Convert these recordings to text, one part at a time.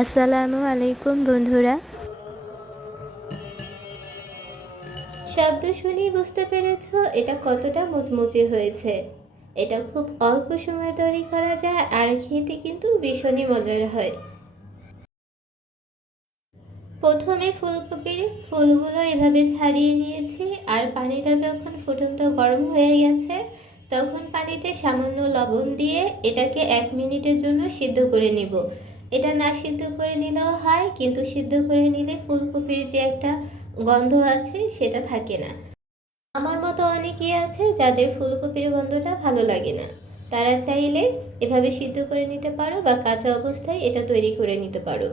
আসসালামু আলাইকুম বন্ধুরা। শব্দ শুনেই বুঝতে পেরেছ এটা কতটা মুচমুচে হয়েছে। এটা খুব অল্প সময় তৈরি করা যায় আর খেতে কিন্তু ভীষণই মজার হয়। প্রথমে ফুলকপির ফুলগুলো এভাবে ছাড়িয়ে নিয়েছি আর পানিটা যখন ফুটন্ত গরম হয়ে গেছে তখন পানিতে সামান্য লবণ দিয়ে এটাকে 1 মিনিটের জন্য সিদ্ধ করে নিব। এটা না সিদ্ধ করে নিলেও হয়, কিন্তু সিদ্ধ করে নিলে ফুলকপির যে একটা গন্ধ আছে সেটা থাকে না। আমার মতো অনেকেই আছে যাদের ফুলকপির গন্ধটা ভালো লাগে না, তারা চাইলে এভাবে সিদ্ধ করে নিতে পারো বা কাঁচা অবস্থায় এটা তৈরি করে নিতে পারো।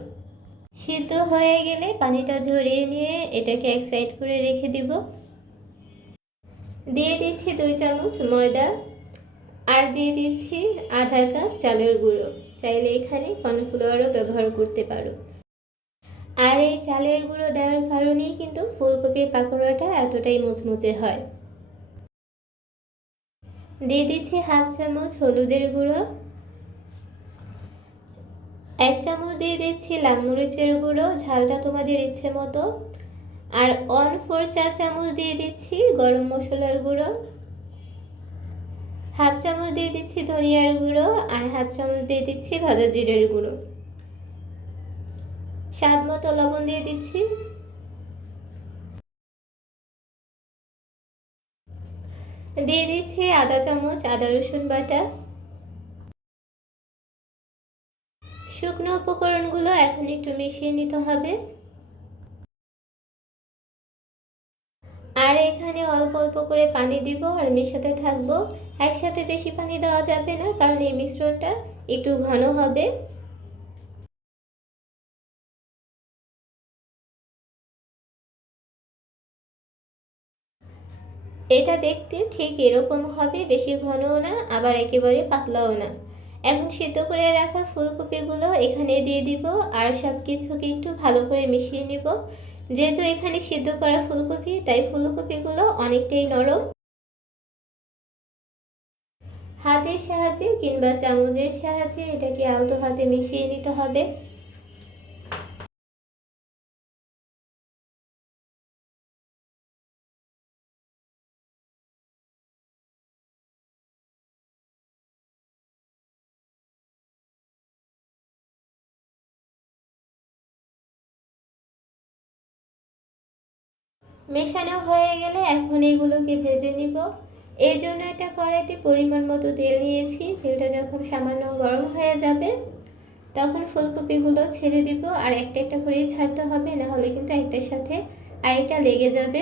সিদ্ধ হয়ে গেলে পানিটা ঝরিয়ে নিয়ে এটাকে এক সাইড করে রেখে দিব। দিয়ে দিচ্ছি 2 চামচ ময়দা আর দিয়ে দিচ্ছি আধা কাপ চালের গুঁড়ো। চাইলে এখানে কর্নফ্লাওয়ারও ব্যবহার করতে পারো। আর এই চালের গুঁড়ো দেওয়ার কারণেই কিন্তু ফুলকপির পাকোড়াটা এতটাই মুচমুচে হয়। দিয়ে দিচ্ছি হাফ চামচ হলুদের গুঁড়ো, 1 চামচ দিয়ে দিচ্ছি লাল মরিচের গুঁড়ো, ঝালটা তোমাদের ইচ্ছে মতো। আর 1/4 চা চামচ দিয়ে দিচ্ছি গরম মশলার গুঁড়ো, হাফ চামচ দিয়ে দিচ্ছি ধনিয়ার গুঁড়ো আর হাফ চামচ দিয়ে দিচ্ছি ভাজা জিরের গুঁড়ো। স্বাদ মতো লবণ দিয়ে দিচ্ছি। দিয়ে দিচ্ছি আধা চামচ আদা রসুন বাটা। শুকনো উপকরণগুলো এখন একটু মিশিয়ে নিতে হবে। আর এখানে অল্প অল্প করে পানি দিব আর মেশাতে থাকবো। একসাথে বেশি পানি দেওয়া যাবে না, কারণ এই মিশ্রণটা একটু ঘন হবে। এটা দেখতে ঠিক এরকম হবে, বেশি ঘনও না আবার একেবারে পাতলাও না। এখন সিদ্ধ করে রাখা ফুলকপিগুলো এখানে দিয়ে দিব আর সব কিছুকে একটু ভালো করে মিশিয়ে নিব। যেহেতু এখানে সিদ্ধ করা ফুলকপি, তাই ফুলকপিগুলো অনেকটাই নরম। হাতের সাহায্যে কিংবা চামচের সাহায্যে এটাকে আলতো হাতে মিশিয়ে নিতে হবে। মেশানো হয়ে গেলে এখন এগুলোকে ভেজে নিব। এর জন্য একটা কড়াইতে পরিমাণ মতো তেল নিয়েছি। তেলটা যখন সামান্য গরম হয়ে যাবে তখন ফুলকপিগুলো ছেড়ে দিব, আর একটা একটা করেই ছাড়তে হবে, না হলে কিন্তু একটার সাথে আরেকটা লেগে যাবে।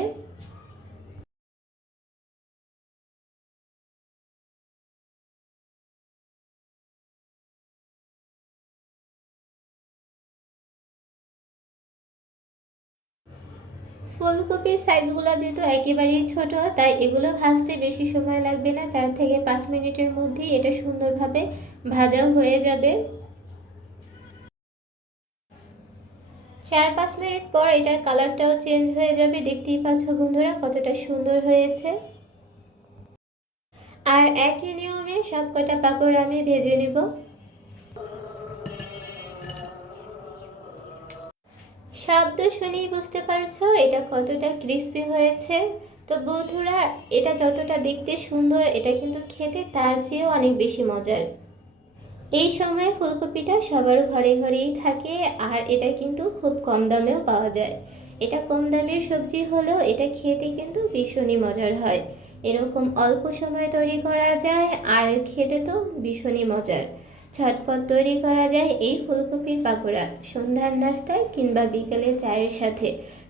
ফুলকপির সাইজগুলো যেহেতু একেবারেই ছোট, তাই এগুলো ভাজতে বেশি সময় লাগবে না। 4 থেকে 5 মিনিটের মধ্যেই এটা সুন্দরভাবে ভাজাও হয়ে যাবে। 4-5 মিনিট পর এটার কালারটাও চেঞ্জ হয়ে যাবে। দেখতেই পাচ্ছ বন্ধুরা কতটা সুন্দর হয়েছে। আর একই নিয়মে সব কটা পাকোড়া আমি ভেজে নেব। শব্দ শুনেই বুঝতে পারছো এটা কতটা ক্রিস্পি হয়েছে। তো বন্ধুরা, এটা যতটা দেখতে সুন্দর, এটা কিন্তু খেতে তার চেয়েও অনেক বেশি মজার। এই সময় ফুলকপিটা সবার ঘরে ঘরেই থাকে আর এটা কিন্তু খুব কম দামেও পাওয়া যায়। এটা কম দামের সবজি হলেও এটা খেতে কিন্তু ভীষণই মজার হয়। এরকম অল্প সময় তৈরি করা যায় আর খেতে তো ভীষণই মজার। ঝটপট তৈরি করা যায় এই ফুলকপির পাকোড়া সন্ধ্যার নাস্তায় কিংবা বিকেলে চায়ের সাথে।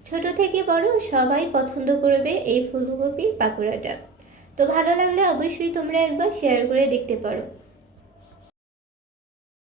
ছোট থেকে বড় সবাই পছন্দ করবে এই ফুলকপির পাকোড়াটা। তো ভালো লাগলে অবশ্যই তোমরা একবার শেয়ার করে দেখতে পারো।